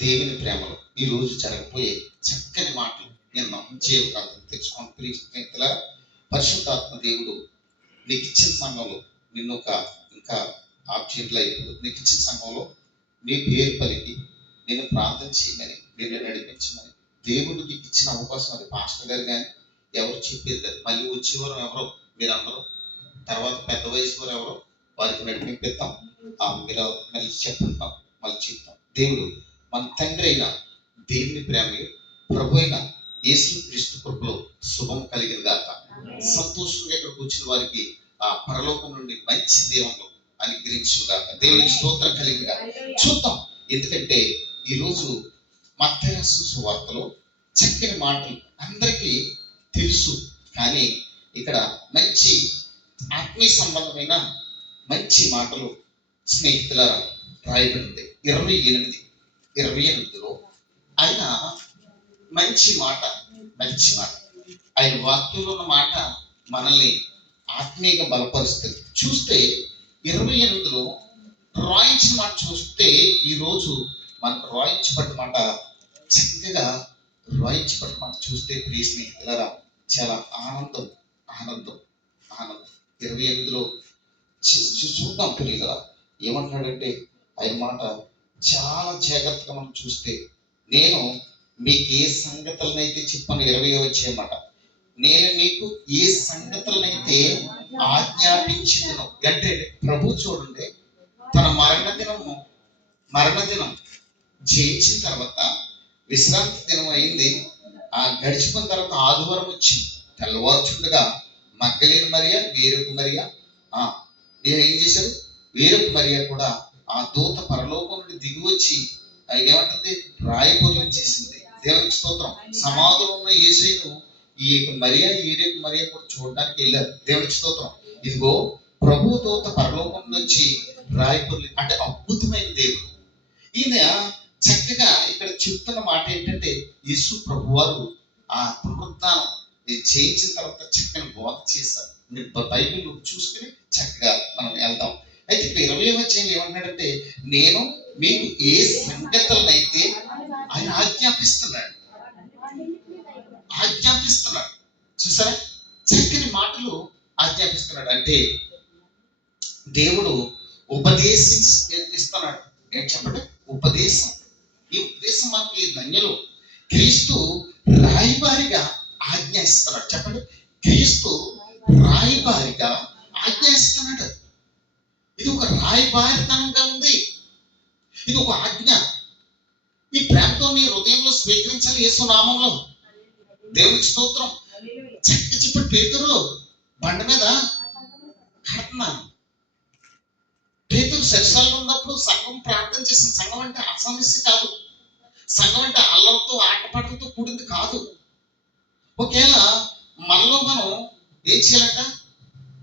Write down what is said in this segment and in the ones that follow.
దేవుని ప్రేమలో ఈరోజు జరగబోయే చక్కని మాటలు నేను జీవకాలం తెచ్చుకోండి. ప్రియ స్నేహితులారా, పరిశుద్ధాత్మ దేవుడు నీకు ఇచ్చిన సంఘంలో నిన్ను ఇంకా ఆబ్జెక్ట్లు అయిపోతుంది. నీకు ఇచ్చిన సంఘంలో నీ పేరు పలికి నేను ప్రార్థన చేయమని, నిన్ను నడిపించమని దేవుడు నీకు ఇచ్చిన అవకాశం. అది పాస్టర్ గారు కానీ ఎవరు చెప్పేది కాదు. మళ్ళీ వచ్చేవారు ఎవరో మీరందరూ, తర్వాత పెద్ద వయసు వారు ఎవరో వారికి నడిపిస్తాం. మీరు మళ్ళీ చెప్తాం, మళ్ళీ చెప్తాం. దేవుడు మన తండ్రి అయిన దేవుని ప్రేమయు ప్రభు అయిన యేసు క్రీస్తు కృపలో శుభం కలిగిన గాక. సంతోషంగా ఇక్కడ కూర్చున్న వారికి ఆ పరలోకం నుండి మంచి దేవుళ్ళు అనుగ్రహించును గాక. దేవునికి స్తోత్రం కలిగిన గాక. చూద్దాం. ఎందుకంటే ఈరోజు మత్తయి రాసిన సువార్తలో చక్కని మాటలు అందరికీ తెలుసు, కానీ ఇక్కడ మంచి ఆత్మీయ సంబంధమైన మంచి మాటలు స్నేహితుల రాయబడింది. 28లో ఆయన మంచి మాట ఆయన వాక్యంలో ఉన్న మాట మనల్ని ఆత్మీయంగా బలపరుస్తుంది. చూస్తే 28లో రాయించిన మాట చూస్తే ఈరోజు మనకు రాయించబడ్డ మాట చక్కగా రాయించబడ్డ మాట చూస్తే ప్రియ స్నేహితులారా చాలా ఆనందం. 28లో చూద్దాం. ప్రియులారా ఏమంటున్నాడంటే ఆయన మాట చాలా జాగ్రత్తగా మనం చూస్తే, నేను మీకు ఏ సంగతులనైతే చెప్పాను 20వ వచ్చేయమాట, నేను మీకు ఏ సంగతులనైతే ఆజ్ఞాపించును అంటే ప్రభు చూడండి తన మరణదినం జయించిన తర్వాత విశ్రాంతి దినం అయింది. ఆ గడిచిపోయిన తర్వాత ఆదివారం వచ్చింది. తెల్లవారుచుండగా మగ్దలేని మరియ, వేరొక మరియ ఏం చేశారు? వేరొక మరియ కూడా ఆ దూత పరలోకం నుండి దిగి వచ్చి ఆయన ఏమంటుంది రాయబోధం చేసింది. దేవునికి స్తోత్రం. సమాధిలో ఉన్న యేసయ్యను ఈ మరియ వేరొక మరియ కూడా చూడడానికి వెళ్ళారు. దేవునికి స్తోత్రం. ఇదిగో ప్రభు దూత పరలోకం నుంచి రాయబోధం అంటే అద్భుతమైన దేవుడు. ఈయన చక్కగా ఇక్కడ చెప్తున్న మాట ఏంటంటే యేసు ప్రభు వారు ఆ పునరుద్ధానం చేయించిన తర్వాత చక్కని బోధ చేశారు. బైబిల్ చూసుకుని చక్కగా మనం వెళ్దాం. అయితే ఇక్కడ 20వ అధ్యాయంలో ఏమంటున్నాడంటే నేను మీకు ఏ సంగతులనైతే ఆయన ఆజ్ఞాపిస్తున్నాడు. చూసారా చక్కని మాటలు ఆజ్ఞాపిస్తున్నాడు. అంటే దేవుడు ఉపదేశిస్తున్నాడు. ఏం చెప్పండి? ఉపదేశం. ఈ ఉపదేశం మనకి ధన్యులు. క్రీస్తు రాయబారిగా ఆజ్ఞ ఇస్తున్నాడు. చెప్పండి, క్రీస్తు రాయబారిగా ఆజ్ఞ ఇస్తున్నాడు. ఇది ఒక రాయబారితనంగా ఉంది. ఇది ఒక ఆజ్ఞ. ఈ ప్రేమతో నీ హృదయంలో స్వీకరించాలి యేసు నామంలో. దేవునికి స్తోత్రం. చక్క చెప్పి పేతురు బండ మీద కడుతున్నాను. పేతురు సరిసాలలో ఉన్నప్పుడు సంఘం ప్రార్థన చేసిన సంఘం అంటే అసమస్య కాదు. సంఘం అంటే అల్లరితో ఆటపాటలతో కూడింది కాదు. ఒకవేళ మనలో మనం ఏం చేయాలంట?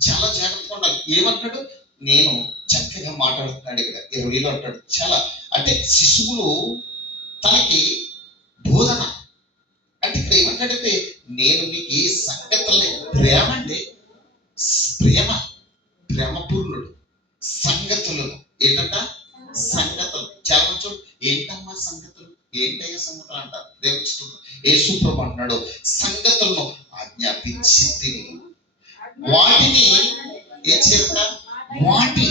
చాలా జాగ్రత్తగా ఉండాలి. ఏమంటాడు? నేను చక్కగా మాట్లాడుతున్నాడు. ఇక్కడ 20లో అంటాడు చాలా అంటే శిశువులు తనకి బోధన అంటే ఇక్కడ ఏమంటాడంటే నేను మీకు ఏ సంగతులే ప్రేమ అంటే ప్రేమపూర్ణుడు. సంగతులను ఏంటంట? సంగతులు. చాలా మంచి ఏంటమ్మా సంగతులు, ఏంటయ్యా సంగతులు అంటారు. దేవునికి స్తోత్రం. యేసు ప్రభు అంటున్నాడు సంగతులను ఆజ్ఞాపించి వాటిని ఏం చేయాలంట? వాటిని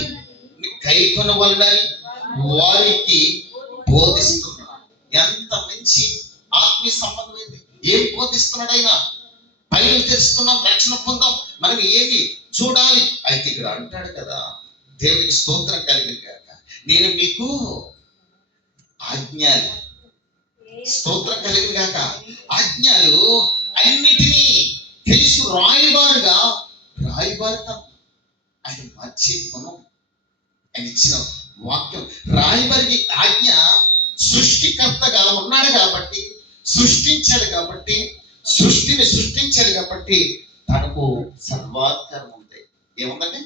కైకొనవలెనని వారికి బోధిస్తున్నాడు. ఎంత మంచి ఆత్మీయ సంబంధం ఏంటి? ఏం బోధిస్తున్నాడు ఆయన? బైబిల్ తెలుసుకున్నాం, రక్షణ పొందాం, మనం ఏమి చూడాలి. అయితే ఇక్కడ అంటాడు కదా, దేవునికి స్తోత్రం కలిగిన కాక నేను మీకు ఆజ్ఞలు, స్తోత్రం కలిగిన కాక ఆజ్ఞలు అన్నిటినీ తెలుసు రాయబారుగా ఆయన మార్చే గుణం, ఆయన ఇచ్చిన వాక్యం. రాయబారికి ఆజ్ఞ సృష్టికర్తగా ఉన్నాడు కాబట్టి, సృష్టించాడు కాబట్టి తనకు సర్వాధికారం ఉంది. ఏముందండి?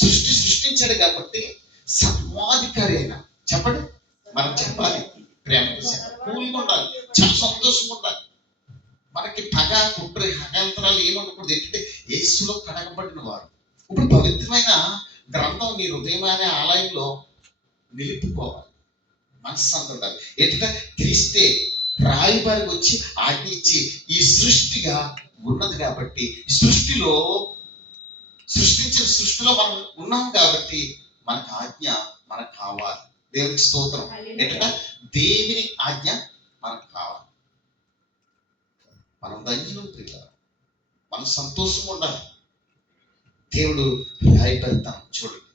సృష్టించాడు కాబట్టి సర్వాధికారి అయినా. చెప్పండి, మనం చెప్పాలి ప్రేమతో కూల్గా ఉండాలి, చాలా సంతోషంగా ఉండాలి. మనకి పగ కుట్ర హకాంతరాలు ఏమనుకూడదు. ఏంటంటే యేసులో కడగబడిన వారు. ఇప్పుడు పవిత్రమైన గ్రంథం నీ హృదయం అనే ఆలయంలో నిలుపుకోవాలి. మనశ్శాంతి ఉండాలి. ఏంటంటే క్రీస్తే రాయబారికి వచ్చి ఆజ్ఞ ఇచ్చి ఈ సృష్టిగా ఉన్నది కాబట్టి, సృష్టిలో సృష్టించిన సృష్టిలో మనం ఉన్నాం కాబట్టి మనకు ఆజ్ఞ మనకు కావాలి. దేవునికి స్తోత్రం. ఏంటంటే దేవుని ఆజ్ఞ మనకు కావాలి. మనం ధన్యులం ప్రియులారా, మనం సంతోషంగా ఉండాలి. దేవుడు రాయబడతాం చూడండి,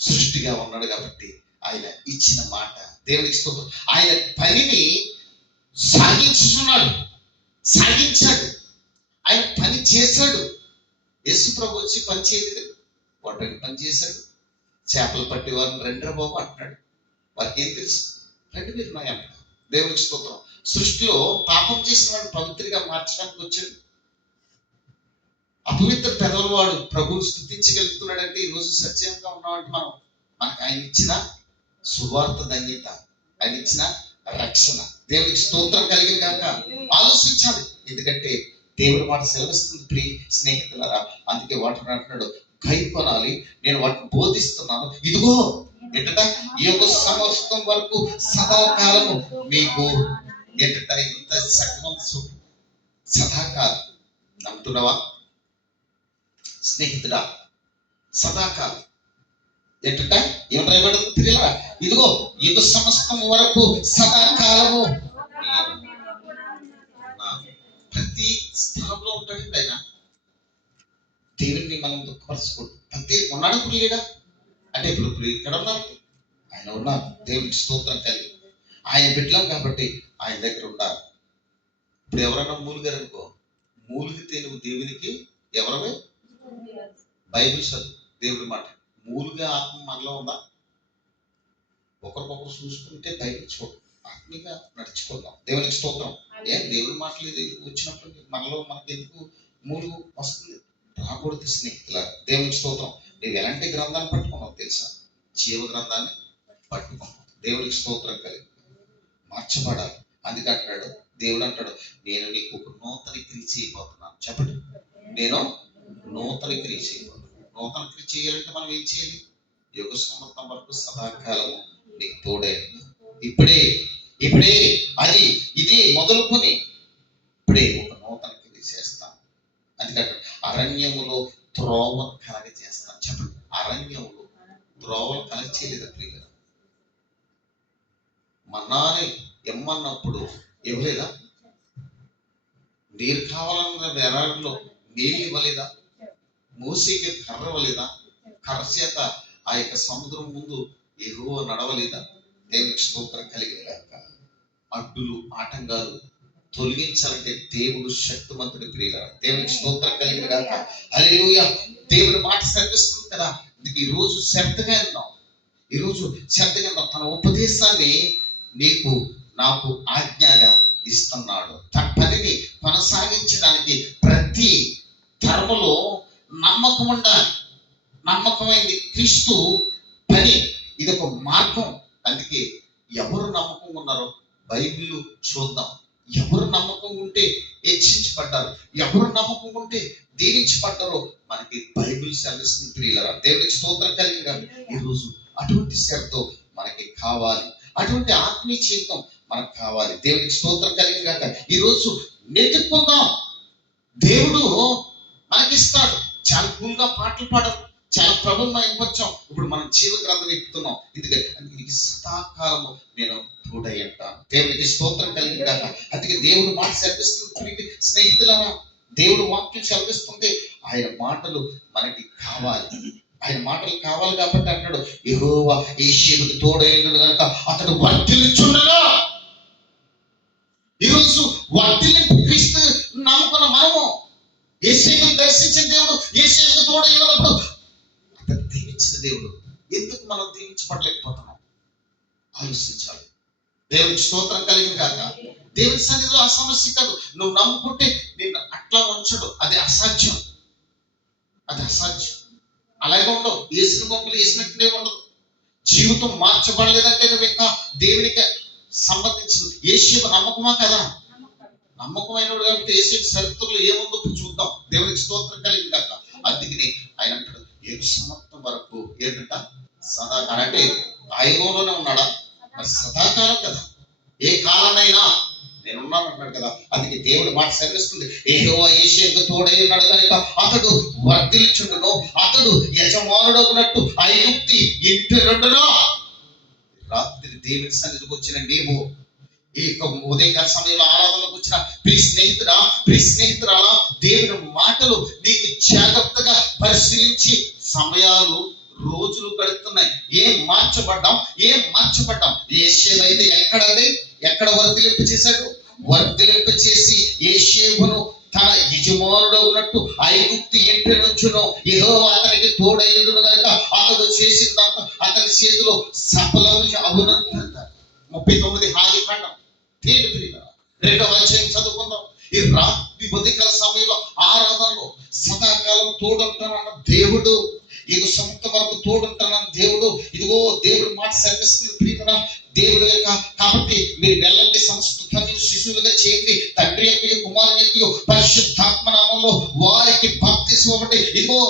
సృష్టిగా ఉన్నాడు కాబట్టి ఆయన ఇచ్చిన మాట దేవునికి స్తోత్రం. ఆయన పనిని సాగించాడు, ఆయన పని చేశాడు. యేసు ప్రభు వచ్చి పని చేయలేదు, వాటిని పని చేశాడు. చేపలు పట్టేవారిని రెండర బాబు అంటున్నాడు. వారికి ఏం తెలుసు? రెండు మీరు ఉన్నాయి అంట. దేవునికి స్తోత్రం. సృష్టిలో పాపం చేసిన వాడిని పవిత్రంగా మార్చడానికి వచ్చాడు. అపవిత్ర పెదవుల వాడు ప్రభువుని స్తుతించగలుగుతున్నాడంటే ఈరోజు సత్యంగా ఉన్నామంటే మనకు ఆయన ఇచ్చిన సువార్త ధన్యత, ఆయన ఇచ్చిన రక్షణ. దేవునికి స్తోత్రం కలిగిన కాక ఆలోచించాలి. ఎందుకంటే దేవుడు మాట సెలవిస్తుంది ప్రియ స్నేహితులారా. అందుకే వాటిని అంటున్నాడు, కై కొనాలి, నేను వాటిని బోధిస్తున్నాను. ఇదిగో ఏంటంట, ఈ యొక్క సంవత్సరం వరకు సదాకాలము మీకు ఏంటంట, ఇంత చక్కగా సదాకాలం. నమ్ముతున్నావా స్నేహితుడా? సదాకాలం ఏంటంట, ఏమని రాయబడింది పిల్లరా? ఇదిగో యుగ సమస్తం వరకు సదాకాలము. ప్రతి స్థలంలో ఉంటాడండి ఆయన. దేవుడిని మనం దుఃఖపరచకూడదు. ప్రతి ఉన్నాడు ప్రియుడా అంటే ఇప్పుడు ఇక్కడ ఉన్నారు, ఆయన ఉన్నారు. దేవుడికి స్తోత్రం కలిగి ఆయన బిడ్డలం కాబట్టి ఆయన దగ్గర ఉండాలి. ఇప్పుడు ఎవరన్నా మూలుగారు అనుకో, మూలిగితే నువ్వు దేవునికి ఎవరమే? బైబిల్ చదువు, దేవుడి మాట. మూలుగా ఆత్మ మనలో ఉందా? ఒకరికొకరు చూసుకుంటే బైబిల్ చూడు, ఆత్మీయంగా నడుచుకుందాం. దేవునికి స్తోత్రం. దేవుడి మాటలు వచ్చినప్పుడు మనలో మనకి ఎందుకు మూలుగు వస్తుంది? రాకూడదు స్నేహితుల. దేవునికి స్తోత్రం. నువ్వు ఎలాంటి గ్రంథాన్ని పట్టుకున్నావు తెలుసా? జీవ గ్రంథాన్ని పట్టుకున్నావు. దేవునికి స్తోత్రం కలిగి మార్చబడాలి. అందుకే అంటాడు దేవుడు, అంటాడు నేను నీకు ఒక నూతన క్రియ చేయబోతున్నాను. చెప్పండి, నేను నూతన క్రియ చేయబోతున్నాను. నూతన క్రియ చేయాలంటే మనం ఏం చేయాలి? యుగ సంవత్సరం వరకు సదాకాలం నీకు తోడే. ఇప్పుడే అది ఇది మొదలుకొని ఇప్పుడే ఒక నూతన క్రియ చేస్తాను. అందుకంటే అరణ్యములో త్రోవ కలగ చేస్తాను. చెప్పండి, అరణ్యములో త్రోవలు కలగ చేయలేదు ప్రియులు. మన్నాని ఎమ్మన్నప్పుడు ఇవ్వలేదా? నీరు కావాలన్న ఎడారిలో నీళ్ళు ఇవ్వలేదా? మోసేకి కర్ర ఇవ్వలేదా? కర్ర చేత ఆ యొక్క సముద్రం ముందు యెహోవా నడవలేదా? దేవునికి స్తోత్రం కలిగిన గాక. అడ్డులు ఆటంకాలు తొలగించాలంటే దేవుడు శక్తిమంతుడి ప్రియులారా. దేవునికి స్తోత్రం కలిగిన గాక. హల్లెలూయా. దేవుడి మాట సరిపిస్తుంది కదా. ఈ రోజు శ్రద్ధగా ఉన్నాం. ఈరోజు శ్రద్ధగా ఉన్నాం. తన ఉపదేశాన్ని నీకు నాకు ఆజ్ఞగా ఇస్తున్నాడు. తన పనిని కొనసాగించడానికి ప్రతి ధర్మలో నమ్మకం ఉండాలి. నమ్మకమైంది క్రీస్తు పని. ఇది ఒక మార్గం. అందుకే ఎవరు నమ్మకం ఉన్నారో బైబిల్ చూద్దాం. ఎవరు నమ్మకం ఉంటే హెచ్చించబడ్డారు, ఎవరు నమ్మకం ఉంటే దీవించబడ్డారో మనకి బైబిల్ సెలవిస్తుంది ప్రియులారా. దేవునికి స్తోత్రం కలిగి కాదు. ఈరోజు అటువంటి శ్రద్ధతో మనకి కావాలి, అటువంటి ఆత్మీయ జీవితం మనకు కావాలి. దేవునికి స్తోత్రం కలిగి కాక ఈరోజు నెతుక్కుందాం. దేవుడు మనకిస్తాడు. చాలా కూల్గా పాటలు పాడరు, చాలా ప్రభుత్వం వచ్చాం. ఇప్పుడు మనం జీవ గ్రంథం ఎక్కుతున్నాం. ఎందుకంటే సదాకాలము నేను తోడై అంటాను. దేవునికి స్తోత్రం కలిగి కాక. అందుకే దేవుడు మాట సెలవిస్తుంది స్నేహితులారా. దేవుడు వాక్యం సెలవిస్తుంది. ఆయన మాటలు మనకి కావాలి. ఆయన మాటలు కావాలి కాబట్టి అంటాడు, యెహోవా యేషేవుకు తోడైనడు కనుక అతడు వర్ధిల్లుచుండగా. ఈరోజు వర్ధిల్లింపు క్రీస్తు నమ్ముకున్న మనము యేషేవును దర్శించిన దేవుడు యేషేవుకు తోడైనప్పుడు అతను దీవించిన దేవుడు. ఎందుకు మనం దీవించబడలేకపోతున్నాం? ఆలోచించాలి. దేవునికి స్తోత్రం కలిగిన కాక. దేవుని సన్నిధిలో ఆ సమస్య కాదు. నువ్వు నమ్ముకుంటే నిన్ను అట్లా ఉంచడు. అది అసాధ్యం. అలాగే ఉండవు. వేసిన బొమ్మలు వేసినట్టే ఉండదు. జీవితం మార్చబడలేదంటే నువ్వు ఇంకా దేవునికి సంబంధించిన యేషేవు నమ్మకమా కదా? నమ్మకమైనడు కాబట్టి యేషేవు చరిత్రలో ఏముందో చూద్దాం. దేవునికి స్తోత్రం కలిగిన కాక. అందుకని ఆయన అంటాడు యుగ సమాప్తం వరకు ఏంటంట సదాకాలం. అంటే ఆయనలోనే ఉన్నాడా? మరి సదాకాలం కదా, ఏ కాలమైనా నేనున్నాను అంటున్నాడు కదా. అందుకే దేవుడు మాట సెలవిస్తుంది, యెహోవా యోసేపుకు తోడై ఉన్నాడు కనుక అతడు వర్ధిల్చుండును, అతడు యజమానుడగునట్టు ఐగుప్తి ఇంటి రెండును. రాత్రి దేవుని సన్నిధికి వచ్చిన నీవు, ఈ ఉదయకాల సమయంలో ఆరాధనకు వచ్చిన ప్రియ స్నేహితురాలా, దేవుని మాటలు నీకు జాగ్రత్తగా పరిశీలించి సమయాలు రోజులు గడుస్తున్నాయి. ఏం మార్చబడ్డాం. యోసేపు అయితే ఎక్కడ వర్ధిలింపు చేశాడు? వర్ధిలింపు చేసి యోసేపును తన యజమానుడు ఉన్నట్టు ఐగుప్తు ఇంటి నుంచును యెహోవా అతనికి తోడయ్యుండును కనుక అతడు చేసిందంతా అతని చేతిలో సఫలం అవునంత. 39 ఆదికాండం 2వ అధ్యాయం చదువుకుందాం. ఈ రాత్రి ఉదయకాల సమయంలో ఆరాధనలో సదాకాలం తోడుంటానన్న దేవుడు, ఇదిగో సొంత వరకు తోడుంటానన్న దేవుడు, ఇదిగో దేవుడు మాట సెలవిస్తుంది ప్రియమైన దేవుడు యొక్క. కాబట్టి మీరు వెళ్ళండి, సమస్త శిశువులుగా చేయండి, తండ్రి యొక్క కుమారుని యొక్క పరిశుద్ధాత్మ నామంలో వారికి బాప్తిస్మం ఇవ్వండి. ఇదిగో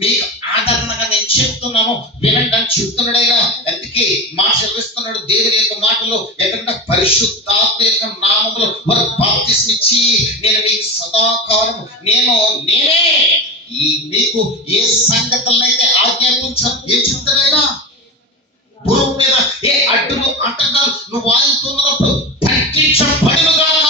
మీకు ఆదరణగా నేను చెప్తున్నాను, వినండి అని చెప్తున్నాడైనా. అందుకే మాట సెలవిస్తున్నాడు దేవుని యొక్క మాటలో, ఎక్కడంటే పరిశుద్ధాత్మ యొక్క నామంలో వారు బాప్తిస్మం ఇచ్చి నేను మీకు సదాకాలం నేనే ఈ మీకు ఏ సంగతులనైతే ఆజ్ఞాపించాను, ఏం చెప్తాడైనా భూమి మీద ఏ అడ్డులు ఆటంకాలు నువ్వు వాయుతున్నప్పుడు తగ్గించబడునుగాక.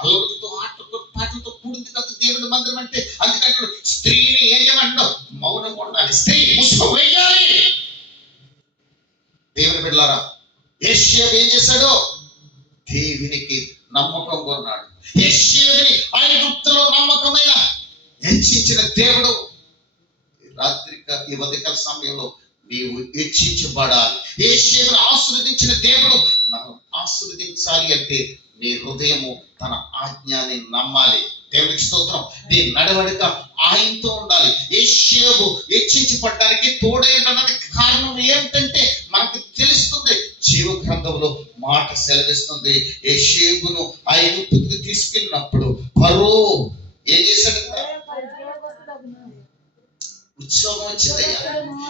అల్లరితో ఆటతో పాటలతో కూడింది కదా దేవుడి మందిరం అంటే. అందుకంటే స్త్రీని ఏం చేయమంటావు? మౌనంగా ఉండాలి, స్త్రీ ముసుగు వేయాలి. దేవుని బిడ్డలారా, యోసేపు ఏం చేశాడు? దేవునికి నమ్మకంగా ఉన్నాడు. యోసేపుని ఐగుప్తులో నమ్మకమైన హెచ్చించిన దేవుడు రాత్రిక ఈ ఉదయకాల సమయంలో నీవు హెచ్చించబడాలి. యోసేపును ఆశీర్వదించిన దేవుడు మనం ఆశీర్వదించాలి అంటే నీ హృదయము తన ఆజ్ఞాన్ని నమ్మాలి. దేవునికి స్తోత్రం. నీ నడవడిక ఆయనతో ఉండాలి. యోసేపు హెచ్చించబడడానికి తోడైనడానికి కారణం ఏమిటంటే మనకు తెలుస్తుంది, జీవ గ్రంథంలో మాట సెలవిస్తుంది. యోసేపును ఐగుప్తుకు తీసుకెళ్ళినప్పుడు ఫరో ఏం చేశాడు? ఉద్యోగం వచ్చిందయ్యా.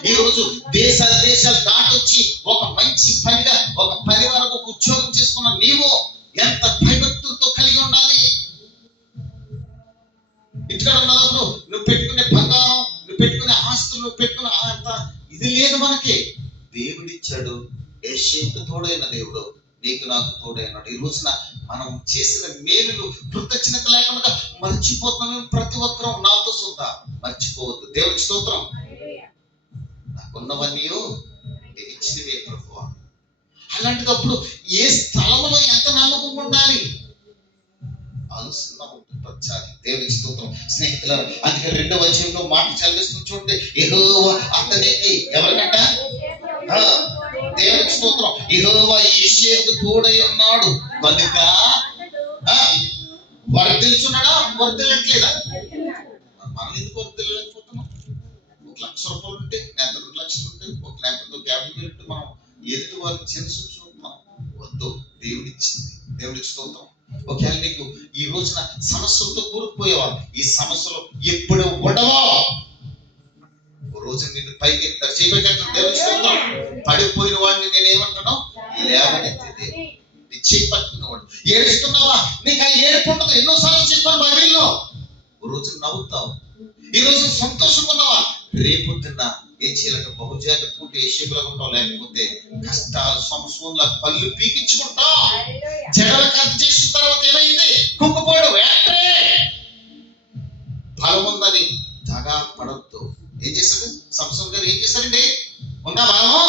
ఈ రోజు దేశాలు దాటొచ్చి ఒక మంచి పనిగా ఒక పని వరకు ఒక ఉద్యోగం చేసుకున్న నీవు ఎంత భయభక్తులతో కలిగి ఉండాలి. ఇంటికాడ ఉన్నప్పుడు నువ్వు పెట్టుకునే బంగారం, నువ్వు పెట్టుకునే ఆస్తులు, నువ్వు పెట్టుకునే అంత ఇది లేదు మనకి. దేవుడిచ్చాడు. యోసేపుకు తోడైన దేవుడు నీకు నాకు తోడైనాడు. ఈ రోజున మనం చేసిన మేలులు కృతజ్ఞత లేకుండా మర్చిపోతున్నాం. ప్రతి ఒక్కరూ నాతో సుద్దా మర్చిపోవద్దు. దేవునికి స్తోత్రం. నాకున్నవన్నీ నీకు ఇచ్చినవే ప్రభువా. అలాంటిదప్పుడు ఏ స్థలంలో ఎంత నమ్మకం ఉండాలి? ఆలోచించాలి. దేవునికి స్తోత్రం. స్నేహితులారా, అందుకే 2వ అధ్యాయంలో మాట చదివిస్తుంది చూడండి. యెహోవా అతనికి ఎవరికంట? దేవునికి స్తోత్రం. యెహోవా యోసేపుకు తోడై ఉన్నాడు కనుక వర్ధిల్చున్నాడా? వర్ధిల్లట్లేదా? మనం ఎందుకు వర్ధిల్లలేకపోతున్నాం? 1,00,000 రూపాయలు ఉంటే, లేదా 2 లక్షలు ఉంటే, లేకపోతే 50,000 ఉంటే మనం ఎదుటి వారికి చిన్న చూస్తున్నాం. వద్దు, దేవుడిచ్చింది. దేవుడికి స్తోత్రం. ఒకవేళ నీకు ఈ రోజున సమస్యలతో కూరుకుపోయేవా? ఈ సమస్యలు ఎప్పుడు ఉండవా? రోజు నిన్ను పైకి చేపెట్టాడు. దేవుని స్తోత్రం. పడిపోయిన వాడిని నేనేమంటాను? లేవనెత్తితే నీ చేయి పట్టుకున్నవాడు. ఏడుస్తున్నావా? నీకు ఆ ఏడుపు ఉండదు. ఎన్నోసార్లు చెప్పాను బైబిల్లో. ఓ రోజు నవ్వుతావు, ఈ రోజు సంతోషంగా ఉన్నావా? రేపొద్దున్న ఏం చేయాలంటే బహుజాగ్రత్త పూట యోసేపులాగా ఉంటావు. లేకపోతే కష్టాలు సంవత్సరంలో పళ్ళు పీకించుకుంటావు. జడలు కట్ చేసిన తర్వాత ఏమైంది? కుంగిపోడు. బలం ఉందని దగా పడద్దు. ఏం చేశాడు సంసోన్ గారు? ఏం చేశారండి? ఉందా బలము?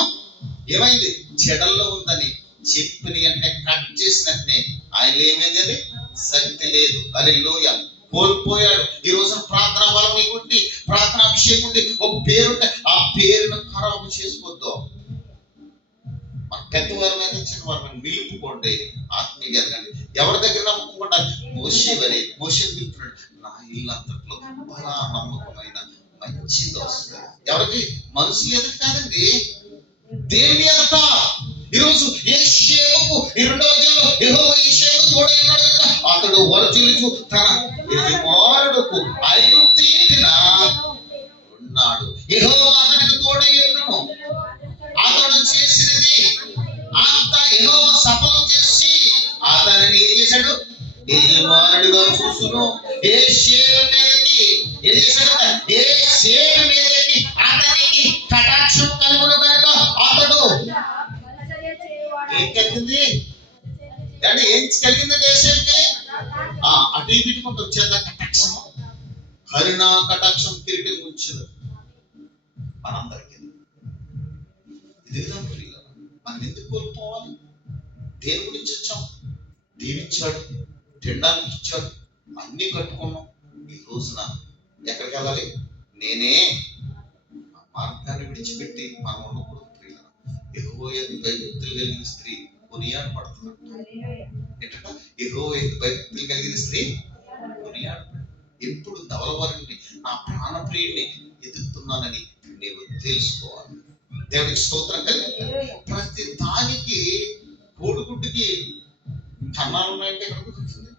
ఏమైంది? జడల్లో ఉందని చెప్పిన అంటే కట్ చేసినట్టే ఆయన ఏమైంది? అది శక్తి లేదు. హల్లెలూయా. కోల్పోయాడు. ఈ రోజున ప్రార్థనా బలం నీకుండి, ప్రార్థనా అభిషేకం ఉండి, ఒక పేరుంటే ఆ పేరును ఖరాబు చేసుకోవద్దు. మన పెద్దవారమైనా చిన్నవారమైనా నిలుపుకోండి, ఆత్మీయ ఎదగండి. ఎవరి దగ్గర నమ్మకుండా మోషే పిలుతున్నాడు, నా ఇల్లు అంతట్లో బలా నమ్మకమైన మంచి దోస్తుంది. ఎవరికి? మనుషులు ఎదుట కాదండి, దేవుని ఎదుట. ఈరోజు యోసేపుకు ఈ 2వ అధ్యాయంలో యెహోవా యోసేపుకు తోడై ఉన్నాడు కనుక అతడు వర్ధిల్లుచు తన యజమానుడుకు ఐగుప్తు ఇంటిన ఉన్నాడు. యెహోవా అతనికి తోడై ఉండును. అతడు చేసినది చూసును. ఏ సేవ మీదకి ఏం చేశాడట? ఏ సేవ మీదకి అతనికి కటాక్షం కలుగును కనుక అతడు ఏం కలిగింది అంటే ఏం కలిగిందంటే ఏసేపుకి అటు పెట్టుకుంటూ వచ్చేదా కటాక్షము, కరుణా కటాక్షం కిరీటం ఉంచదు మనందరికీ. ఇది కదా మనం ఎందుకు కోల్పోవాలి? దేని గురించి వచ్చాం? దీవించాడు, తినడానికి ఇచ్చాడు, అన్ని కట్టుకున్నాం. ఈ రోజున ఎక్కడికి వెళ్ళాలి? నేనే మార్గాన్ని విడిచిపెట్టి మనం ఉండకూడదు. ప్రియులారా, యెహోవా యందు భయభక్తులు కలిగిన స్త్రీ కొనియాడబడుతుంది. ఏంటంటే యెహోవా యందు భయభక్తులు కలిగిన స్త్రీ కొనియాడబడు. ఎప్పుడు ధవలవరుణ్ణి, నా ప్రాణప్రియుడిని ఎదుగుతున్నానని నీవు తెలుసుకోవాలి. దేవునికి స్తోత్రం కలిగి. ప్రతి దానికి కోడిగుడ్డుకి కన్నాలు ఉన్నాయంటే ఎక్కడ కుదురుతుంది?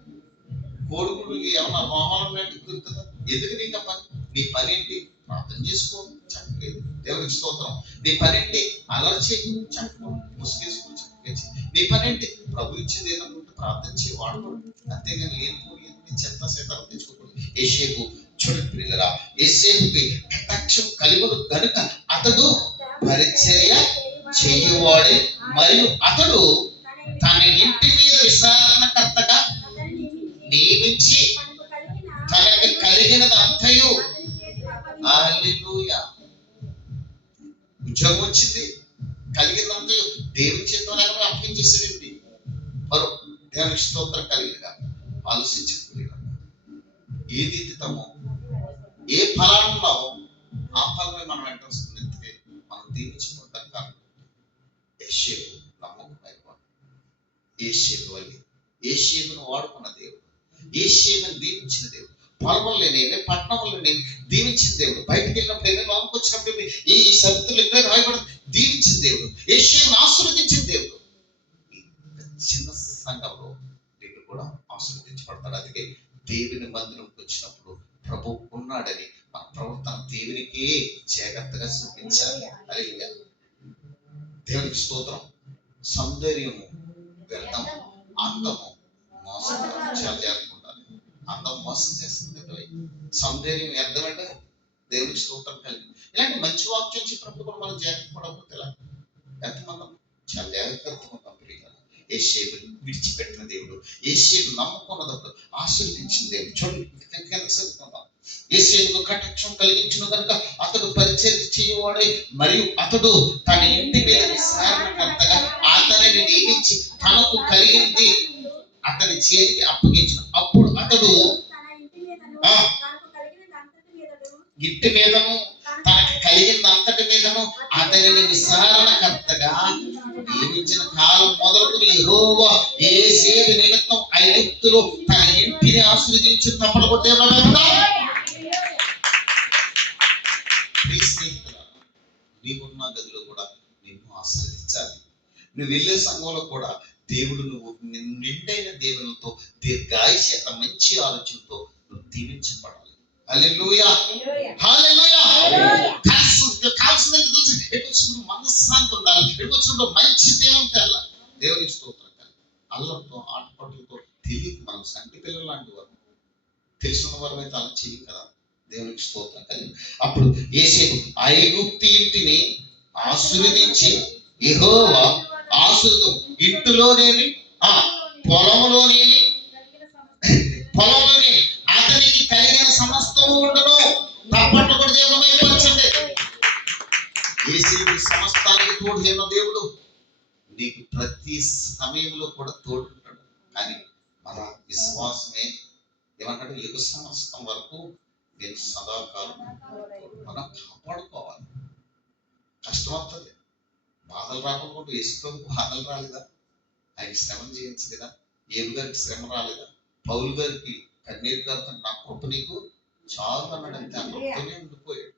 కోడిగుడ్డుకి ఏమన్నా రోమాలు ఉన్నాయంటే కుదురుతుందా? ఎందుకు నీకు పని? నీ పని ఏంటి? ప్రార్థన చేసుకో, చక్కలేదు. దేవునికి స్తోత్రం. నీ పని ఏంటి? అలర్ట్ చేయకు, చక్కగా ముసుగేసుకో, చక్కగా. నీ పని ఏంటి? ప్రభు ఇచ్చింది ఏదనుకుంటే ప్రార్థన చేయి, వాడుకోడు. అంతేగాని లేనిపోయి చెత్త సేతాలు తెచ్చుకోకూడదు. ఏసేపు చూడండి ప్రియులారా, ఏసేపుకి కటాక్షం కలుగును గనుక అతడు పరిచర్య చేయువాడే, మరియు అతడు తన ఇంటి మీద విచారణకర్తగా నియమించి తనకు కలిగినది అంతయు. హల్లెలూయా. ఉద్యోగం వచ్చింది, కలిగినంతయు దేవుని చేత అప్పగించేసేది. మరో దేవునికి స్తోత్రం కలిగినగా ఆలోచించింది. ఏది ఇద్దామో, ఏ ఫలాలు ఉన్నావో ఆ ఫలమే మనం వెంట వస్తుంది. ఎందుకే మనం దీవించుకుంటాం. కాదు ఏసేపు నమ్మకమైన వాడు. ఏసేపు వల్లి ఏసేపును వాడుకున్న దేవుడు, ఏసేపును దీవించిన దేవుడు. పొలంలో నేను, పట్టణంలో నేను దీవించిన దేవుడు. బయటకు వెళ్ళినప్పుడు ఏదైనా లోపలికి వచ్చినప్పుడు ఈ సరిత్తులు ఎక్కడ రాయబడదు, దీవించిన దేవుడు, ఏసేపును ఆశీర్వదించిన దేవుడు. చిన్న సంఘంలో దేవుడు కూడా ఆశీర్వదించబడతాడు. అందుకే దేవుని మందిరంకి వచ్చినప్పుడు ప్రభు ఉన్నాడని మన ప్రవర్తన దేవునికి జాగ్రత్తగా చూపించాలి. హల్లెలూయా. దేవునికి స్తోత్రం. సౌందర్యము వ్యర్థము, అందము మోసం. చాలా జాగ్రత్తగా ఉండాలి. అందం మోసం చేస్తుంది, సౌందర్యం వ్యర్థమంటే దేవునికి స్తోత్రం కలిగి. ఇలాంటి మంచి వాక్యం చెప్పినప్పుడు కూడా మనం జాగ్రత్త పడకపోతే ఎలా? ఎంతమంది చాలా జాగ్రత్తగా ఉంటాం. ఏసేపుని విడిచిపెట్టిన దేవుడు, ఏసేపు నమ్ముకున్నప్పుడు ఆశీర్వదించిన దేవుడు. చూడండి, ఏసేపుకు కటాక్షం కలిగించును కనుక అతడు పరిచర్య చేయువాడే, మరియు అతడు తన ఇంటి మీద విచారణకర్తగా అతనిని నియమించి తనకు కలిగింది అతని చేతికి అప్పగించిన. అప్పుడు అతడు ఇంటి మీదను తనకి కలిగింది అంతటి మీదను అతనిని విచారణకర్తగా నియమించిన కాలం మొదలుకుని యెహోవా ఏసేపు నిమిత్తం ఐగుప్తులో తన ఇంటిని ఆశీర్వదించి తప్పలు కొట్టే. నీవున్న గదిలో కూడా నిన్ను ఆశీర్వదించాలి. నువ్వు వెళ్ళే సంఘంలో కూడా దేవుడు నువ్వు నిండైన దేవునితో దీర్ఘాయుష్యత మంచి ఆలోచనతో నువ్వు దీవించబడాలి. హల్లెలూయా, హల్లెలూయా. కాల్సినంత తెలుసు ఎటు మనశ్శాంతి ఉండాలి, ఎటు మంచి దేవుని తెల్లాలి. దేవునికి స్తోత్రం కాదు. అల్లరితో ఆటపాటలతో తెలియదు. మనం సంటి పిల్లలు లాంటి వారు, తెలిసిన వారు అయితే అలా చెయ్యం కదా. దేవునికి స్తోత్రం కలిగి. అప్పుడు ఏసేపు ఐగుప్తు ఇంటిని ఆశీర్వదించి యెహోవా ఆశీర్వాదం ఇంటిలోనేమి పొలంలోనేమి అతనికి కలిగిన సమస్తము ఉండును. తప్పట్టు కూడా దేవుడు మైపరచండి. ఏసేపు సమస్తానికి తోడు దేవుడు. నీకు ప్రతి సమయంలో కూడా తోడుంటాడు. కానీ మన విశ్వాసమే ఏమంటాడు? యుగ సమస్తం వరకు నేను సదాకాలం మనం కాపాడుకోవాలి. కష్టం వస్తుంది, బాధలు రాకుండా. యేసుప్రభుకు బాధలు రాలేదా? ఆయన శ్రమం చేయించలేదా? ఏబు గారికి శ్రమ రాలేదా? పౌలు గారికి కన్నీరు కారుతున్న నా కృప నీకు చాలు అన్నాడు. అంతే, ఆ కృపతోనే ఉండిపోయాడు.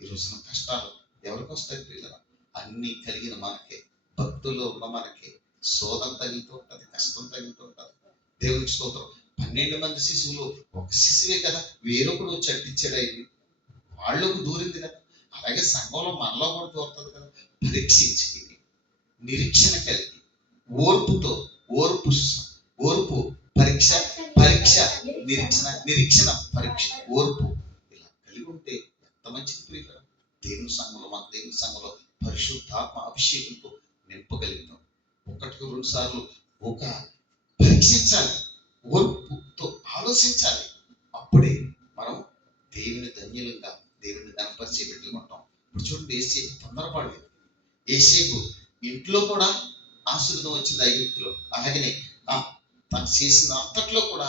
ఈ రోజున కష్టాలు ఎవరికి వస్తాయి ప్రియులారా? అన్ని కలిగిన మనకే, భక్తుల్లో ఉన్న మనకే శోధన తగులుతూ ఉంటుంది, కష్టం తగులుతూ ఉంటుంది. దేవునికి స్తోత్రం. 12 మంది శిశువులు ఒక శిశువే కదా, వేరొకడు చట్టించాడు. అయింది వాళ్ళకు దూరింది కదా. అలాగే సంఘంలో మనలో కూడా దూరుతుంది కదా. పరీక్షించుకుని నిరీక్షణ కలిగి ఓర్పు పరీక్ష నిరీక్షణ పరీక్ష ఓర్పు ఇలా కలిగి ఉంటే ఎంత మంచిది ప్రియులారా. దేవుని సంఘంలో పరిశుద్ధాత్మ అభిషేకంతో నింపగలిగినాం. ఒకటికి 2 సార్లు ఒక పరీక్షించాలి, ఓర్పుతో ఆలోచించాలి. అప్పుడే మనం దేవుని ధన్యులంగా దేవుని కనపరిచే పెట్టుకుంటాం. ఇప్పుడు చూడండి, ఏసేపు తొందరపడలేదు. ఏసేపు ఇంట్లో కూడా ఆశీర్వాదం వచ్చింది ఐగుప్తులో. అలాగనే తను చేసిన అంతట్లో కూడా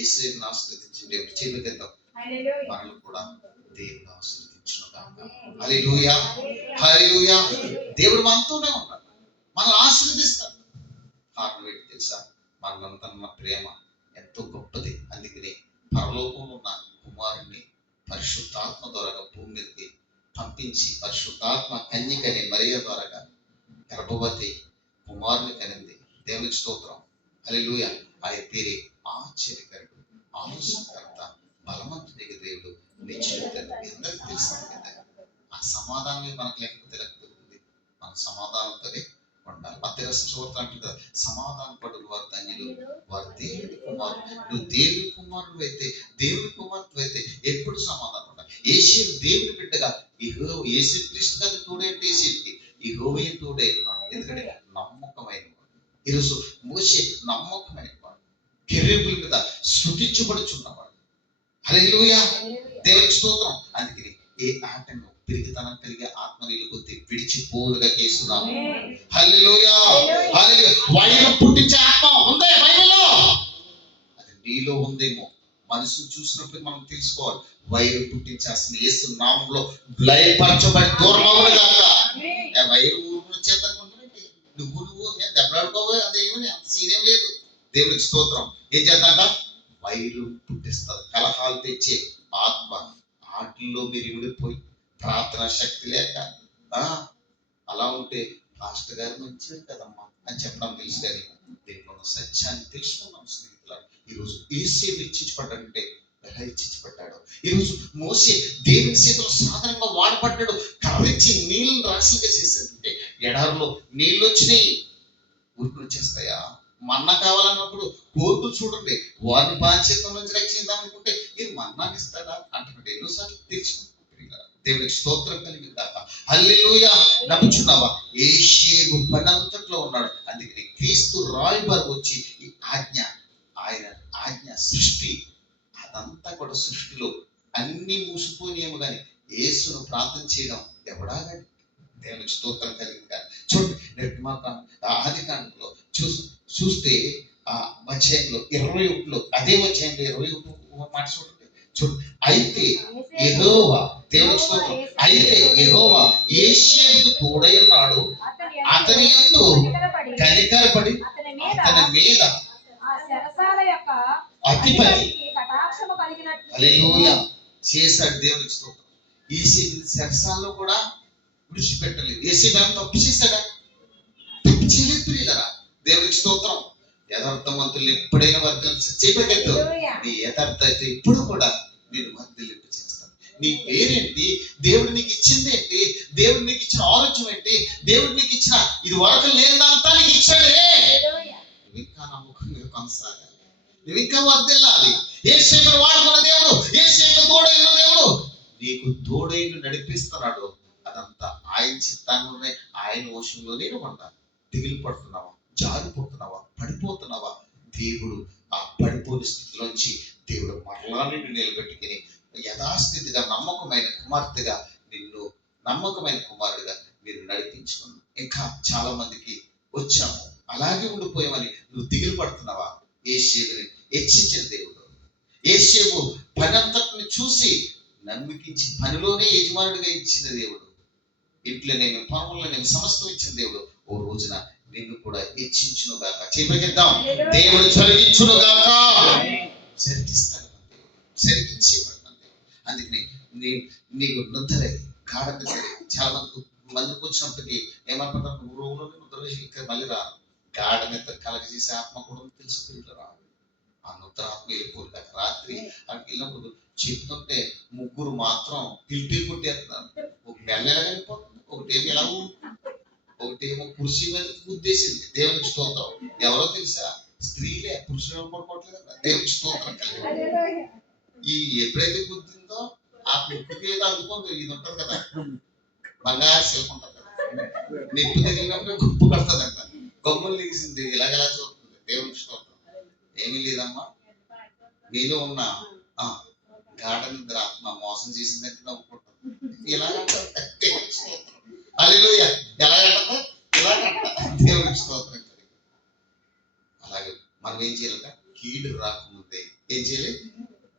ఏసేపుని ఆశీర్వదించిన దేవుడు చేయగలుగుతాం. మనల్ని కూడా దేవుడు ఆశీర్వదించును గాక. హల్లెలూయా, హల్లెలూయా. దేవుడు మనతోనే ఉన్నాడు, మనల్ని ఆశీర్వదిస్తాడు. కారణం ఏంటి తెలుసా? మనంతా ప్రేమ ఎంతో గొప్పది. అందుకని పరలోకంలో ఉన్న కుమారుణ్ణి పరిశుద్ధాత్మ ద్వారా భూమి మీదకి పంపించి, పరిశుద్ధాత్మ కన్యకని మరియ ద్వారా గర్భవతి కుమారుని కనింది. దేవునికి స్తోత్రం, హల్లెలూయా. ఆయన పేరే ఆశ్చర్యకరుడు, ఆలోచనకర్త, బలవంతునికి దేవుడు, నిశ్చయిత. అందరికీ తెలుస్తుంది కదా. ఆ సమాధానమే మనకు లేకపోతే మన సమాధానంతోనే ఉండాలి. మత్తయి రాసిన సువార్త అంటుంది కదా, సమాధాన పడులు వారు ధన్యులు, వారు దేవుని కుమారులు. నువ్వు దేవుని కుమారుడు అయితే, దేవుని కుమార్తె అయితే ఎప్పుడు సమాధానం ఉండాలి. యేసు దేవుని బిడ్డగా యేసు క్రీస్తు గారి తోడేంటి, యేసుకి యెహోవా తోడే ఉన్నాడు. ఎందుకంటే నమ్మకమైన వాడు. ఈరోజు మోషే నమ్మకమైన వాడు, కెరూబుల మీద స్తుతించబడుచున్నవాడు. హల్లెలూయా, దేవునికి స్తోత్రం. అందుకని ఏ ఆటను పెరిగితనం కలిగే ఆత్మనీయులు కొద్ది విడిచిపోలుగా చేస్తున్నాము. హల్లెలూయా, హల్లెలూయా. వైరం పుట్టించే ఆత్మ ఉందే బైబిల్లో, అది నీలో ఉందేమో. మనసును చూసినప్పుడు మనం తెలుసుకోవాలి. వైరం పుట్టించాల్సిన యేసు నామములో లయపరచబడి దూరం అవ్వను గాక. వైరం ఊరు వచ్చేద్దామంటే నువ్వు దెబ్బలాడుకోవే, అదేమని అంత సీనేం లేదు. దేవునికి స్తోత్రం. ఏం చేద్దాంట? వైరం పుట్టిస్తారు, కలహాలు తెచ్చే ఆత్మ. ఆటల్లో మీరు ఇమిడిపోయి ప్రార్థన శక్తి లేక అలా ఉంటే పాస్టర్ గారు మంచిది కదమ్మా అని చెప్పడం తెలుసు. కానీ దీంట్లో ఉన్న సత్యాన్ని తెలుసుకున్నాం స్నేహితులు. ఈరోజు యేసేపు హెచ్చించబడ్డాడంటే ఎలా హెచ్చించబడ్డాడు. ఈరోజు మోషే దేవుని చేతిలో సాధారణంగా వాడబడ్డాడు. కర్రించి నీళ్ళని రాశిగా చేశాడంటే ఎడారిలో నీళ్ళు వచ్చినాయి, ఊరికి వచ్చేస్తాయా? మన్నా కావాలన్నప్పుడు కోరుకు చూడండి, వారిని బాధ్యత నుంచి రక్షిద్దాం అనుకుంటే ఇది మన్నాన్ని ఇస్తాడా అంటున్నాడు. ఎన్నోసార్లు తెలుసుకుంటాం. దేవునికి స్తోత్రం కలిగి కాక. హల్లెలూయా. నమ్ముచున్నావా? యేసేపు పనంతట్లో ఉన్నాడు. అందుకని క్రీస్తు రాయబారి వచ్చి ఈ ఆజ్ఞ, ఆయన ఆజ్ఞ సృష్టి, అదంతా కూడా సృష్టిలో అన్ని మూసిపోయినేమో కానీ యేసును ప్రార్థన చేయడం ఎవడా కానీ. దేవునికి స్తోత్రం కలిగి కాక. చూడండి, నిర్గమాకాండ ఆదికాండంలో చూస్తే ఆ అధ్యాయంలో 21లో, అదే అధ్యాయంలో 21 మాట చూడండి. అయితే యెహోవా, దేవునికి స్తోత్రం, అయితే యెహోవా యేసేపుకు తోడై ఉన్నాడు, అతని యందు కనికరపడి అతని మీద అధిపతి హల్లెలూయా చేశాడు. దేవునికి స్తోత్రం. యేసేపు శరసాలలో కూడా విడిచిపెట్టలేదు. యేసేపు ఏమైనా తప్పు చేశాడా? తప్పు చేయలేదు ప్రియులారా. దేవునికి స్తోత్రం. యథార్థవంతులు ఎప్పుడైనా వర్ధలించు. నీ యథార్థ అయితే ఇప్పుడు కూడా నేను వర్ధలింపు చేస్తాను. నీ పేరేంటి? దేవుడు నీకు ఇచ్చింది ఏంటి? దేవుడు నీకు ఇచ్చిన ఆలోచన ఏంటి? దేవుడు నీకు ఇచ్చిన ఇది వరకు లేదంతా నీకు ఇచ్చాడే. నువ్వు ఇంకా నమ్మకంగా కొనసాగాలి, నువ్వు ఇంకా వర్ధిల్లాలి. యేసేపును వాడుకున్న దేవుడు, యేసేపుకు తోడైన దేవుడు నీకు తోడైన నడిపిస్తున్నాడు. అదంతా ఆయన చిత్తాన్ని, ఆయన వశంలోనే ఉండాలి. దిగులు పడుతున్నావా? జారిపోతున్నావా? పడిపోతున్నావా? దేవుడు ఆ పడిపోని స్థితిలోంచి దేవుడు మరలా నిన్ను నిలబెట్టుకుని యథాస్థితిగా నమ్మకమైన కుమార్తెగా, నిన్ను నమ్మకమైన కుమారుడిగా మీరు నడిపించుకున్నావు. ఇంకా చాలా మందికి వచ్చాము, అలాగే ఉండిపోయామని నువ్వు దిగులు పడుతున్నావా? యేసేపుని హెచ్చించిన దేవుడు, యేసేపు పనంతటిని చూసి నమ్మికించి పనిలోనే యజమానుడిగా ఇచ్చిన దేవుడు, ఇంట్లోనేమి పనులనేమి సమస్తం ఇచ్చిన దేవుడు ఓ రోజున నిన్ను కూడా హెచ్చించును గాక. చేపగిద్దాం. దేవుడు జరిగించును గాక. జరిగిస్తాడు, జరిగించేవాడు. అందుకని నీకు నిద్ర గాఢ నిద్ర. చాలా మందికి వచ్చినప్పటికీ ఏమనుకుంటారు, రోజులోనే నిద్ర ఇక్కడ మళ్ళీ రా. గాఢ నిద్ర కలగజేసే ఆత్మ కూడా తెలుసు రా. ఆ నిద్ర ఆత్మ వెళ్ళిపోరు కాక. రాత్రి అక్కడికి వెళ్ళినప్పుడు చెప్తుంటే ముగ్గురు మాత్రం పిలిపిలు కొట్టేస్తున్నారు. ఒక మెల్ల ఎలా వెళ్ళిపోతుంది, ఒకటేమి ఎలా, ఒకటేమో కుర్చీ మీద ఉద్దేశింది. దేవునికి స్తోత్రం. ఎవరో తెలుసా? స్త్రీలే, పురుషులు పడుకోవట్లేదు. దేవునికి స్తోత్రం కలిగి ఈ ఎప్పుడైతే గుర్తుందో ఆ ముక్కుకి ఏదో అందుకోండి. ఇది ఉంటుంది కదా, బంగారు శిల్పం ఉంటుంది కదా, నిప్పు తగిలినప్పుడు గుప్పు కడుతుందంట. గమ్ములు లీసింది ఇలాగెలా చూస్తుంది. దేవునికి స్తోత్రం. ఏమీ లేదమ్మా, మీలో ఉన్న గాఢ నిద్ర ఆత్మ మోసం చేసిందంటే నవ్వుకుంటాం. ఇలాగంటారు. దేవునికి స్తోత్రం. హల్లెలూయా. ఎలాగంటుందా? ఇలాగంట. దేవునికి స్తోత్రం కలిగి. అలాగే మనం ఏం చేయాలంట? కీడు రాకముందే ఏం చేయాలి?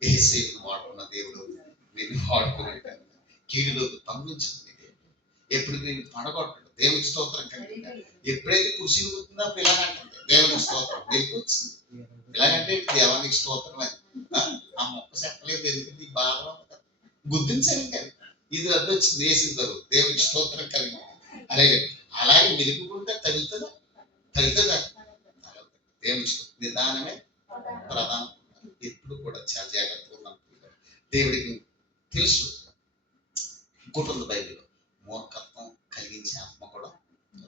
యేసుని వాడుకున్న దేవుడు నేను వాడుకునేటాను. కీడులోకి పంపించుకునే ఎప్పుడు నేను పడగొట్టడు. దేవునికి స్తోత్రం కలిగి. ఎప్పుడైతే కుర్చీలు కూర్చుందో అప్పుడు ఇలాగంటుంది. దేవునికి స్తోత్రం. మీకు వచ్చింది ఇలాగంటే దేవానికి స్తోత్రం అని. ఆ మొక్క చెప్పలేదు, ఎందుకంటే బాగా గుర్తించాలి కానీ ఇది అడ్డు వచ్చింది వేసింది గారు. దేవునికి స్తోత్రం కలిగి. అలాగే మెలుపుకుంటే తగులుతుందా? తగులుతుందా? దేవునికి నిదానమే ప్రధానం. ఎప్పుడు కూడా చాలా జాగ్రత్తగా ఉన్నాం. దేవుడికి తెలుసు. ఇంకోటి ఉంది బైబిల్లో, మూర్ఖత్వం కలిగించే ఆత్మ కూడా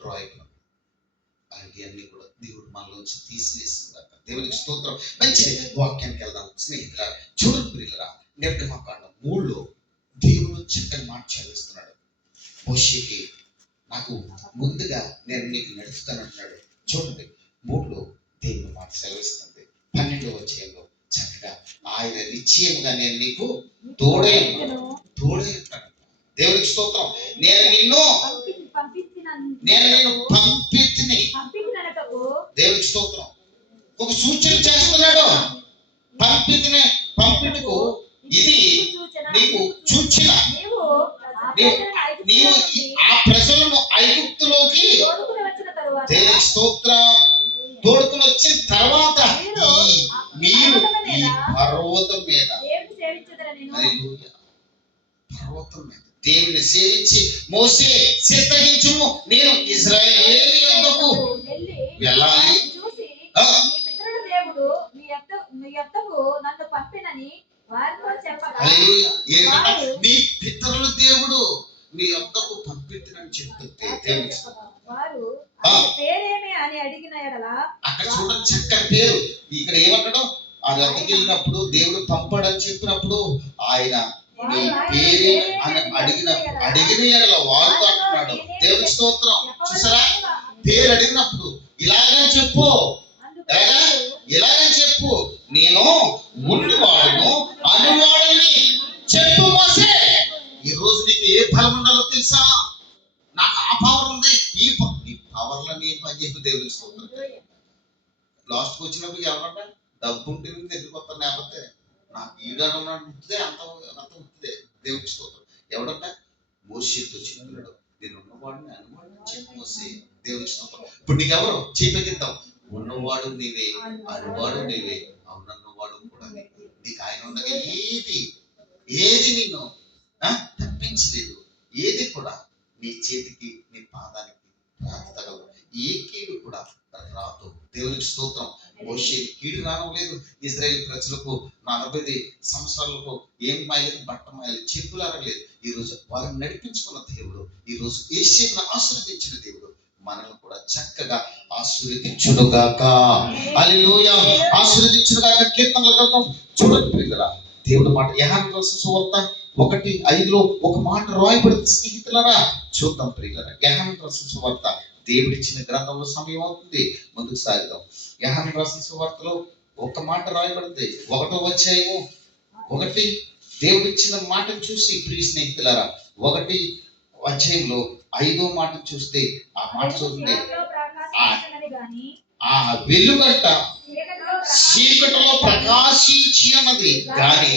రాయకులు. అలాగే అన్ని కూడా దేవుడు మనలోంచి తీసివేసింది. దేవునికి స్తోత్రం. మంచిది. వాక్యానికి వెళ్దాం స్నేహితురా. చూడండి ప్రియులరా, నిర్గమకాండం 3లో దేవుడు చక్కని మాట చదివిస్తున్నాడు. మోషేకి నాకు ముందుగా నేను నీకు నడుపుతానంటున్నాడు. చూడండి 3లో దేవుడు మాట సెలవిస్తుంది. 12వ అధ్యాయంలో చక్కగా ఆయన నిశ్చయముగా నేను నీకు తోడే ఉంటాను. దేవునికి స్తోత్రం. నేను నిన్ను పంపితిని. దేవునికి స్తోత్రం. ఒక సూచన చేస్తున్నాడు. పంపిటకు ఇది నీకు సూచన. నీవు ఆ ప్రజలను ఐగుప్తులోకి దేవునికి స్తోత్రం తోడుకుని వచ్చిన తర్వాత మీరు ఈ పర్వతం మీద దేవుని సేవించి మోసే సిద్ధగించుము, నేను ఇశ్రాయేలు యొద్దకు వెళ్ళాలి. నీ పితరుల దేవుడు మీ యొద్దకు పంపినని చెప్తుంటే దేవునికి అక్కడ చూడండి చక్కని పేరు. ఇక్కడ ఏమన్నాడు? ఆ యొద్దకు వెళ్ళినప్పుడు దేవుడు పంపాడని చెప్పినప్పుడు ఆయన నీ పేరే అని అడిగిన ఎడల వారితో అంటున్నాడు. దేవునికి స్తోత్రం. చూసారా? పేరు అడిగినప్పుడు ఇలాగని చెప్పు, ఇలాగని చెప్పు, నేను ఉన్నవాడును అనువాడని చెప్పు మోసే. ఈ రోజు నీకు ఏ ఫలం ఉండాలో తెలుసా? నాకు ఆ పవర్ ఉంది, ఈ పవర్లో నీ పని చెప్పు. దేవునికి స్తోత్రం. లాస్ట్కి వచ్చినప్పుడు ఎవరన్నా డబ్బు ఉంటే ఎదిరిపోతాను, లేకపోతే నాకు ఈడన్నా ఉంటుందే అంత ఉంటుందే. దేవునికి స్తోత్రం. ఎవడంట? మోషేతో చెప్తున్నాడు, నేను ఉన్నవాడిని అనువాడిని చెప్పు మోసే. దేవునికి స్తోత్రం. ఇప్పుడు నీకెవరు చేపెక్కిద్దాం? ఉన్నవాడు నీవే, అనువాడు నీవే, అవునన్నవాడు కూడా నీవే. నీకు ఆయన ఉండగా ఏది నిన్ను తప్పించలేదు. ఏది కూడా నీ చేతికి నీ పాదానికి రాతగలదు. ఏ కీడు కూడా రాదు. దేవునికి స్తోత్రం. మోషే కీడు రానలేదు. ఇశ్రాయేలు ప్రజలకు 40 సంవత్సరాలకు ఏం మాయలేదు, బట్ట మాయలేదు, చెప్పులు అరగలేదు. ఈ రోజు వారిని నడిపించుకున్న దేవుడు, ఈ రోజు యేషూను ఆశీర్వదించిన దేవుడు మనల్ని కూడా చక్కగా ఆశీర్వదించునుగాక. హల్లెలూయా. ఆశీర్వదించునుగాక. కీర్తనల గ్రంథం చూడండి ప్రియులారా, దేవుడు మాట యోహాను రాసిన సువార్త 1:5లో ఒక మాట రాయబడింది. స్నేహితులారా చూద్దాం ప్రియులారా. యోహాను రాసిన సువార్త, దేవుడిచ్చిన గ్రంథంలో సమయం అవుతుంది, ముందుకు సాగుదాం. యోహాను రాసిన సువార్తలో ఒక మాట రాయబడింది. 1వ అధ్యాయము 1. దేవుడిచ్చిన మాటను చూసి ప్రియ స్నేహితులారా, 1వ అధ్యాయంలో 5వ మాటను చూస్తే ఆ మాట చూస్తుంది, ఆ వెలుగంట చీకటిలో ప్రకాశించి ఉన్నది కానీ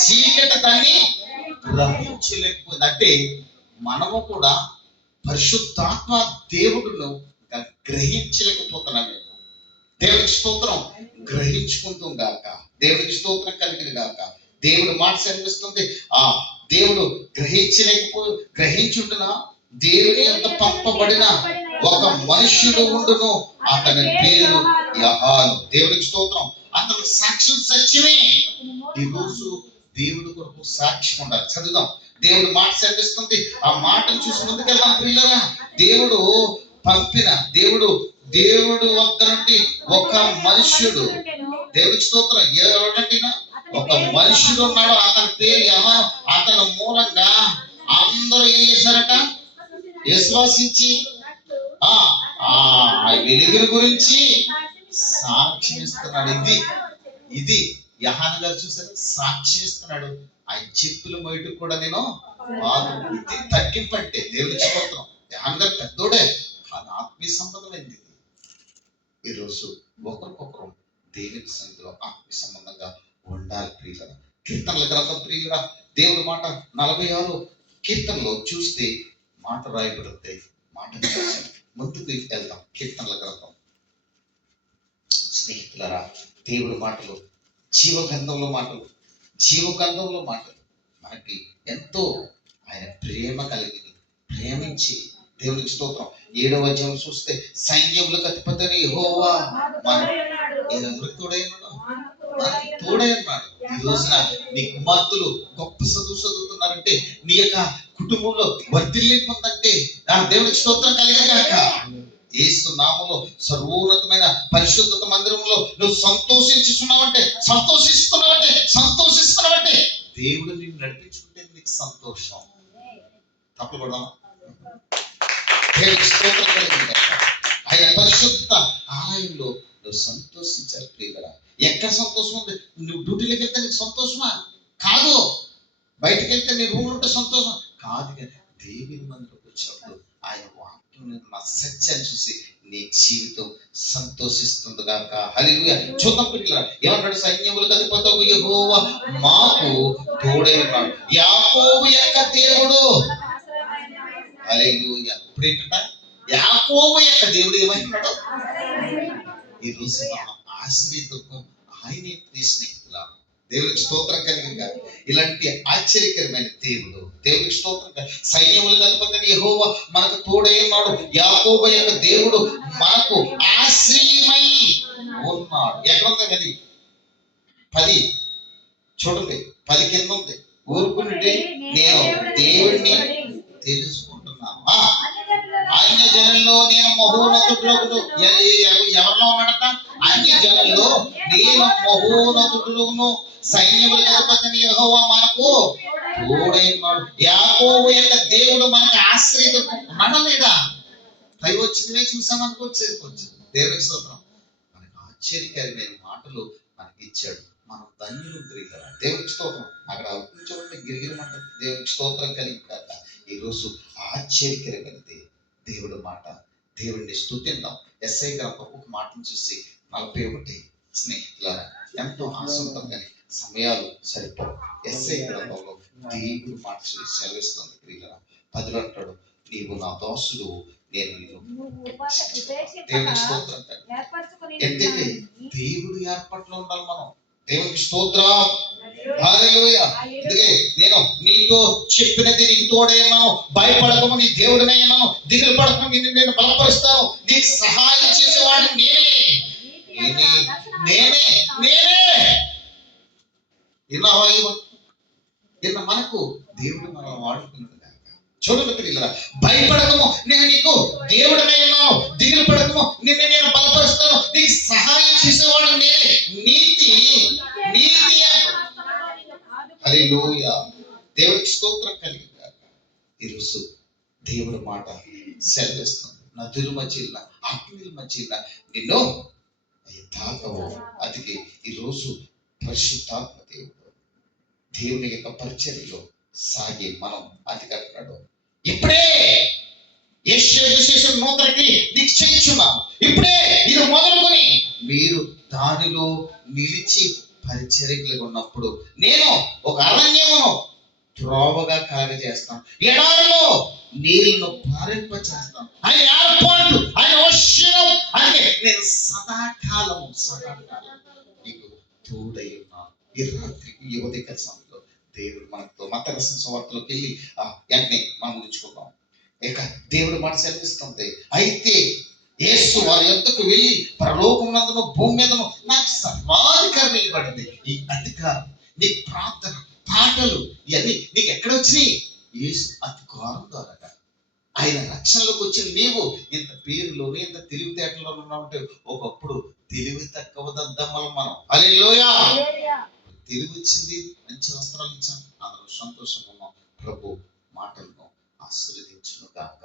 చీకటి దాన్ని గ్రహించలేకపోయింది. అంటే మనము కూడా పరిశుద్ధాత్మ దేవుడును గ్రహించలేకపోతున్నాము. దేవునికి స్తోత్రం. గ్రహించుకుంటాం గాక. దేవునికి స్తోత్రం కలిగిన గాక. దేవుడు మాట కనిపిస్తుంది. ఆ దేవుడు గ్రహించుంటున్న దేవుని యొక్క పంపబడిన ఒక మనుష్యుడు ఉండును, అతని పేరు యోహాను. దేవునికి స్తోత్రం. అతని సాక్ష్యం సత్యమే. ఈ రోజు దేవుడి కొరకు సాక్ష్యం ఉండాలి. చదువుదాం. దేవుడు మాట కనిపిస్తుంది. ఆ మాటను చూసి ముందుకెళ్దాం ప్రియులారా. దేవుడు దేవుడు వద్ద నుండి ఒక మనుష్యుడు, దేవుడి స్తోత్రం, ఎవరంటేనా ఒక మనుషుడు ఉన్నాడు, అతని పేరు యెహోవా. అతని మూలంగా అందరూ ఏం చేశారట? విశ్వాసించి ఆ వెలుగుల గురించి సాక్ష్యం ఇస్తున్నాడు. ఇది యెహోవా గారు చూసారు, సాక్ష్యం ఇస్తున్నాడు. ఆయన చెప్పులు మొయ్యటకు కూడా నేను ఇది తగ్గింపు అంటే దేవుడి స్తోత్రం. యెహోవా గారు పెద్దోడే, కానీ ఆత్మీయ సంబంధమైంది. ఈరోజు ఒకరికొకరు దేవుని సన్నిధిలో ఆత్మీయ సంబంధంగా ఉండాలి ప్రియులరా. కీర్తనల గ్రంథం ప్రియులరా, దేవుడి మాట 46 కీర్తనలో చూస్తే మాట రాయబడుతుంది. మాట చూసి ముందుకు వెళ్దాం. కీర్తనల గ్రంథం స్నేహితులరా, దేవుడి మాటలు జీవగంధంలో మాటలు, జీవగంధంలో మాటలు. మనకి ఎంతో ఆయన ప్రేమ కలిగి ప్రేమించి, దేవునికి స్తోత్రం. 7వ అధ్యాయం చూస్తే సైన్యములకు అధిపతి యెహోవా ఎవరికి తోడైనాడు? మనకి తోడై ఉన్నాడు. ఈ రోజున నీ కుమార్తెలు గొప్ప చదువుతున్నారంటే, నీ యొక్క కుటుంబంలో వర్ధిల్లి పొందంటే దేవునికి స్తోత్రం కలిగాక యేసు నామములో సర్వోన్నతమైన పరిశుద్ధత మందిరంలో నువ్వు సంతోషిస్తున్నావంటే దేవుడు నిన్ను నడిపించుకుంటే నీకు సంతోషం. తప్పకూడదా? దేవునికి స్తోత్రం కలిగింది. ఆయన పరిశుద్ధ ఆలయంలో నువ్వు సంతోషించాలి ప్రియులరా. ఎక్కడ సంతోషం ఉంది? నువ్వు డ్యూటీలోకి వెళ్తే నీకు సంతోషమా? కాదు. బయటకు వెళ్తే నీ రూమ్ ఉంటే సంతోషం కాదు. కానీ దేవుని మందిలోకి వచ్చినప్పుడు ఆయన వాక్యం సత్యాన్ని చూసి నీ జీవితం సంతోషిస్తుంది గాక. హల్లెలూయా. చూద్దాం ప్రియులరా, ఏమంటాడు? సైన్యములకు అధిపతి యెహోవా మాకు తోడై ఉన్నాడు, యాకోబు యొక్క దేవుడు. హల్లెలూయా. ఇప్పుడు ఏంటంట? యాకోబు యొక్క దేవుడు ఏమైనాడు? ఈ రోజు మనం ఆశ్రయితత్వం ఆయనే. స్నేహితులా, దేవునికి స్తోత్రం కలిగింది. ఇలాంటి ఆశ్చర్యకరమైన దేవుడు, దేవునికి స్తోత్రం. సైన్యములకు అధిపతి యెహోవా మనకు తోడై ఉన్నాడు, యాకోబు యొక్క దేవుడు మనకు ఆశ్రయమై ఉన్నాడు. ఎక్కడ ఉంది అది? 10 చూడండి, 10 కింద ఉంది. ఊరుకుంటే నేను దేవుడిని తెలుసుకుంటున్నాను. అన్య జనుల్లో నేను మహోన్నతుడును. ఎవరిలో ఉన్నాడట? అన్య జనుల్లో నేను మహోన్నతుడును, సైన్యములకు అధిపతి యెహోవా మనకు తోడై ఉన్నాడు. యాకోబు యొక్క దేవుడు మనకు ఆశ్రయం మనలేదా? పై వచ్చినవే చూసాం అనుకోవచ్చు. దేవునికి స్తోత్రం. మనకు ఆశ్చర్యకరమైన మాటలు మనకి ఇచ్చాడు. మనం ధన్యులు ప్రియులరా. దేవునికి స్తోత్రం. అక్కడ చూడండి, గిరిగిరమంట. దేవునికి స్తోత్రం కలిగి కాక ఈరోజు ఆశ్చర్యకరమైన దేవుడు మాట. దేవుడిని స్తుతిద్దాం. ఎస్ఐ గ్రంథం ఒక మాటను చూసి 41 స్నేహితులారా, ఎంతో ఆసక్తం కానీ సమయాలు సరిపోవు. ఎస్ఐ గ్రంథంలో దేవుడు మాట చూసి సెలవిస్తుంది ప్రియులరా. 10 అంటాడు, నీవు నా దాసుడు, నేను నిన్ను. దేవుని స్తోత్రం. ఎందుకంటే దేవుడు ఏర్పాట్లో ఉండాలి మనం. దేవునికి స్తోత్రం. హల్లెలూయా. అందుకే నేను నీతో చెప్పినది నీకు తోడైనాను, భయపడకము, నీ దేవుడినైనాను, దిగులు పడకము, నిన్ను నేను బలపరుస్తాను, నీకు సహాయం చేసేవాడు నేనే. ఇలా మనకు దేవుడు మనం వాడుకున్నాడు. చూడండి పిల్లరా, భయపడకము, నేను నీకు దేవుడినైనాను, దిగులు పడకము, నిన్ను నేను బలపరుస్తాను, నీకు సహాయం చేసేవాడు నేనే. నీతి. హల్లెలూయా. దేవుడికి స్తోత్రం కలిగింది. ఈరోజు దేవుడి మాట సెలవిస్తుంది. నదుల మధ్య, ఆత్మీయుల మధ్య నిన్ను తాకవు. అందుకే ఈరోజు పరిశుద్ధాత్మ దేవుని యొక్క పరిచర్యలో సాగి మనం అధికారుడు. ఇప్పుడే యెషయా విశేషం నూతనకి నిశ్చయించున్నాం. ఇప్పుడే ఇది మొదలుకొని మీరు దానిలో నిలిచి పరిచర్యలు ఉన్నప్పుడు నేను ఒక అరణ్యమును త్రోవగా కలగజేస్తాను, ఎడారిలో నీళ్లను పారింపచేస్తాను. ఆయన ఏర్పాటు, ఆయన వర్షం, అంటే నేను సదాకాలం నీకు తోడై ఉన్నాను. ఈ రాత్రికి ఈ ఉదయ సమయంలో దేవుడు మనతో మత్తయి సువార్తలోకి వెళ్ళి వెంటనే మనం ఉంచుకుందాం. ఇక దేవుడు మాట సెలవిస్తుంది. అయితే యేసు వారి యొద్దకు వెళ్ళి పరలోకమునందును భూమి మీదను నాకు సర్వాధికారం ఇవ్వబడింది. ఈ అధికారం, నీ ప్రార్థన, పాటలు ఇవన్నీ నీకు ఎక్కడ వచ్చినాయి? యేసు అధికారం ద్వారా. ఆయన రక్షణలోకి వచ్చిన నీవు ఇంత పేరులోను ఇంత తెలివితేటలో ఉన్నామంటే ఒకప్పుడు తెలివి తక్కువ దద్దమ్మలు మనం. హల్లెలూయా. తెలివి వచ్చింది, మంచి వస్త్రాలు ఇచ్చాం, అందరూ సంతోషంగా ఉన్నాం. ప్రభు మాటలను ఆశీర్వదించును గాక.